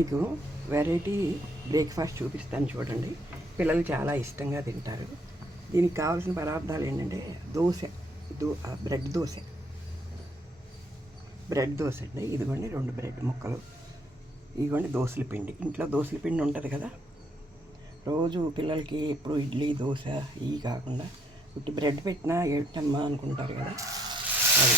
మీకు variety breakfast చూపిస్తాను చూడండి. పిల్లలు చాలా ఇష్టంగా తింటారు. దీనికి కావాల్సిన పదార్థాలు ఏంటంటే బ్రెడ్ దోశ అండి. ఇదిగోండి 2 బ్రెడ్ ముక్కలు, ఇదిగోండి దోశల పిండి. ఇంట్లో దోశల పిండి ఉంటుంది కదా, రోజు పిల్లలకి ఎప్పుడు ఇడ్లీ దోశ ఇవి కాకుండా ఇటు బ్రెడ్ పెట్టినా ఏమిటమ్మా అనుకుంటారు కదా, అది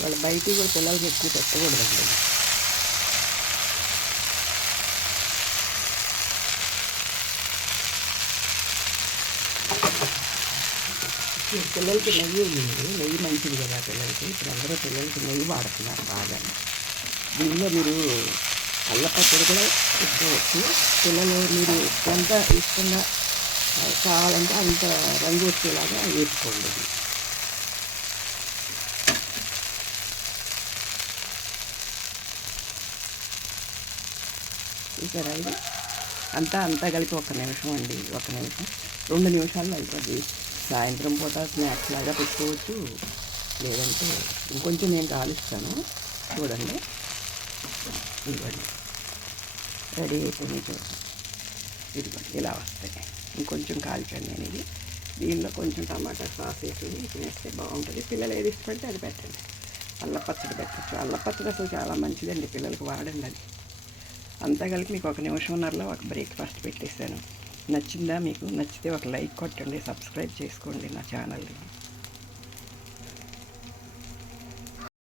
వాళ్ళ బయటికి కూడా పిల్లలకి ఎక్కువ పెట్టకూడదండి. పిల్లలకి నెయ్యి ఉంది, నెయ్యి మంచిది కదా పిల్లలకి. ఇప్పుడు అందరూ పిల్లలకి నెయ్యి వాడుతున్నారు బాగా. దీనిలో మీరు అల్లపచ్చడి కూడా పెట్టుకోవచ్చు. పిల్లలు మీరు ఎంత ఇష్టంగా కావాలంటే అంత రంగు వచ్చేలాగా వేసుకోండి. చూసారా, ఇది అంతా కలిపి 1 నిమిషం అండి, 1 నిమిషం 2 నిమిషాల్లో అయిపోద్ది. సాయంత్రం పూట స్నాక్స్ లాగా పెట్టుకోవచ్చు, లేదంటే ఇంకొంచెం నేను కాలుస్తాను చూడండి. ఇదిగోండి రెడీ అయిపోయింది చూడండి. ఇదిగోండి ఇలా వస్తాయి. ఇంకొంచెం కాల్చాను నేను ఇది. దీనిలో కొంచెం టమాటా సాస్ వేసి తినేస్తే బాగుంటుంది. పిల్లలు ఏది ఇష్టపడితే అది పెట్టండి. అల్లపచ్చడి పెట్టచ్చు. అల్లపచ్చడి అసలు చాలా మంచిదండి, పిల్లలకి వాడండి అది. అంతా కలిపి మీకు 1 నిమిషంన్నరలో ఒక బ్రేక్ఫాస్ట్ పెట్టేశాను. నచ్చిందా మీకు? నచ్చితే ఒక లైక్ కొట్టండి, సబ్స్క్రైబ్ చేసుకోండి నా ఛానల్ని.